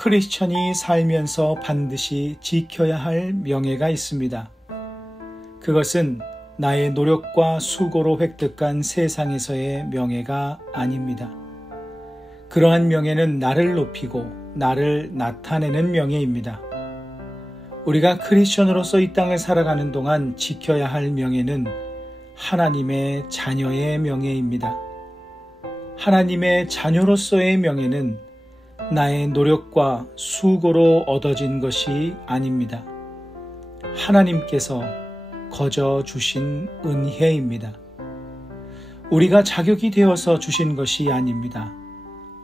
크리스천이 살면서 반드시 지켜야 할 명예가 있습니다. 그것은 나의 노력과 수고로 획득한 세상에서의 명예가 아닙니다. 그러한 명예는 나를 높이고 나를 나타내는 명예입니다. 우리가 크리스천으로서 이 땅을 살아가는 동안 지켜야 할 명예는 하나님의 자녀의 명예입니다. 하나님의 자녀로서의 명예는 나의 노력과 수고로 얻어진 것이 아닙니다. 하나님께서 거저 주신 은혜입니다. 우리가 자격이 되어서 주신 것이 아닙니다.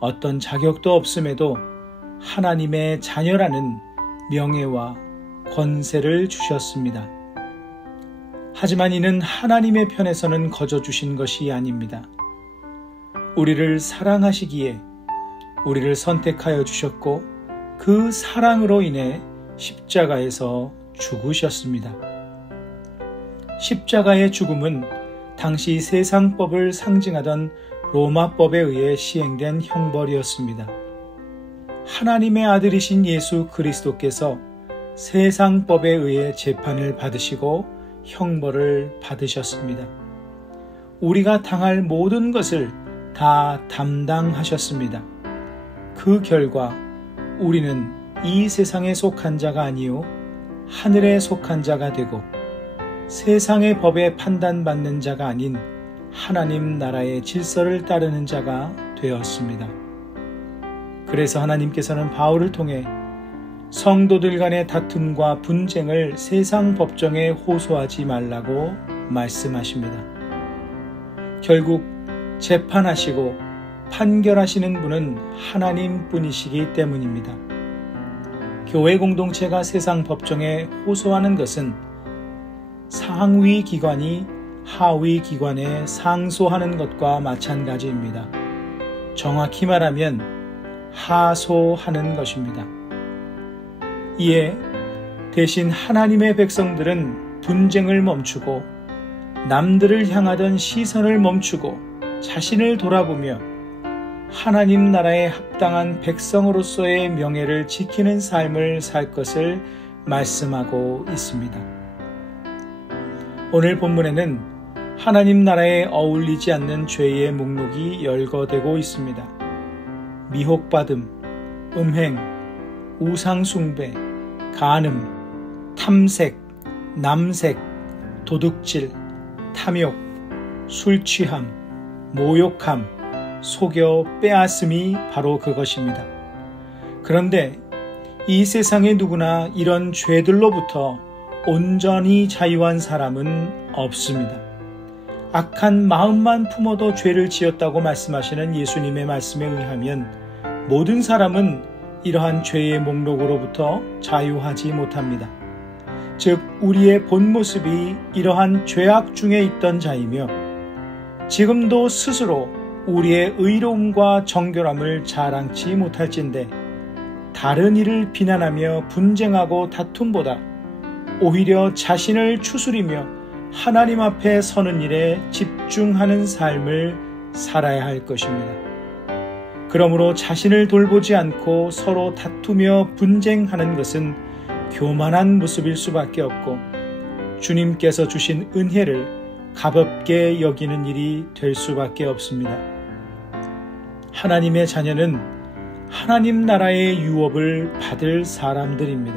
어떤 자격도 없음에도 하나님의 자녀라는 명예와 권세를 주셨습니다. 하지만 이는 하나님의 편에서는 거저 주신 것이 아닙니다. 우리를 사랑하시기에 우리를 선택하여 주셨고 그 사랑으로 인해 십자가에서 죽으셨습니다. 십자가의 죽음은 당시 세상법을 상징하던 로마법에 의해 시행된 형벌이었습니다. 하나님의 아들이신 예수 그리스도께서 세상법에 의해 재판을 받으시고 형벌을 받으셨습니다. 우리가 당할 모든 것을 다 담당하셨습니다. 그 결과 우리는 이 세상에 속한 자가 아니요 하늘에 속한 자가 되고 세상의 법에 판단받는 자가 아닌 하나님 나라의 질서를 따르는 자가 되었습니다. 그래서 하나님께서는 바울을 통해 성도들 간의 다툼과 분쟁을 세상 법정에 호소하지 말라고 말씀하십니다. 결국 재판하시고 판결하시는 분은 하나님뿐이시기 때문입니다. 교회 공동체가 세상 법정에 호소하는 것은 상위 기관이 하위 기관에 상소하는 것과 마찬가지입니다. 정확히 말하면 하소하는 것입니다. 이에 대신 하나님의 백성들은 분쟁을 멈추고 남들을 향하던 시선을 멈추고 자신을 돌아보며 하나님 나라에 합당한 백성으로서의 명예를 지키는 삶을 살 것을 말씀하고 있습니다. 오늘 본문에는 하나님 나라에 어울리지 않는 죄의 목록이 열거되고 있습니다. 미혹받음, 음행, 우상숭배, 간음, 탐색, 남색, 도둑질, 탐욕, 술취함, 모욕함, 속여 빼앗음이 바로 그것입니다. 그런데 이 세상에 누구나 이런 죄들로부터 온전히 자유한 사람은 없습니다. 악한 마음만 품어도 죄를 지었다고 말씀하시는 예수님의 말씀에 의하면 모든 사람은 이러한 죄의 목록으로부터 자유하지 못합니다. 즉 우리의 본 모습이 이러한 죄악 중에 있던 자이며 지금도 스스로 우리의 의로움과 정결함을 자랑치 못할진대 다른 이를 비난하며 분쟁하고 다툼보다 오히려 자신을 추스리며 하나님 앞에 서는 일에 집중하는 삶을 살아야 할 것입니다. 그러므로 자신을 돌보지 않고 서로 다투며 분쟁하는 것은 교만한 모습일 수밖에 없고 주님께서 주신 은혜를 가볍게 여기는 일이 될 수밖에 없습니다. 하나님의 자녀는 하나님 나라의 유업을 받을 사람들입니다.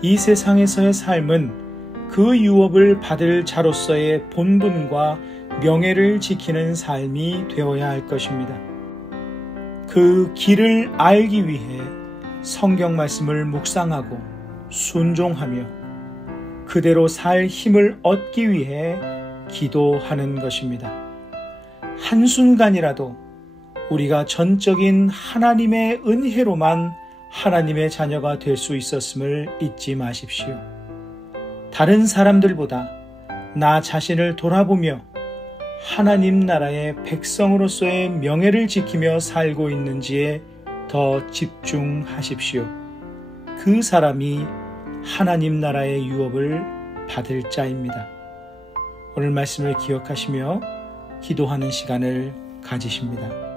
이 세상에서의 삶은 그 유업을 받을 자로서의 본분과 명예를 지키는 삶이 되어야 할 것입니다. 그 길을 알기 위해 성경 말씀을 묵상하고 순종하며 그대로 살 힘을 얻기 위해 기도하는 것입니다. 한순간이라도 우리가 전적인 하나님의 은혜로만 하나님의 자녀가 될 수 있었음을 잊지 마십시오. 다른 사람들보다 나 자신을 돌아보며 하나님 나라의 백성으로서의 명예를 지키며 살고 있는지에 더 집중하십시오. 그 사람이 하나님 나라의 유업을 받을 자입니다. 오늘 말씀을 기억하시며 기도하는 시간을 가지십니다.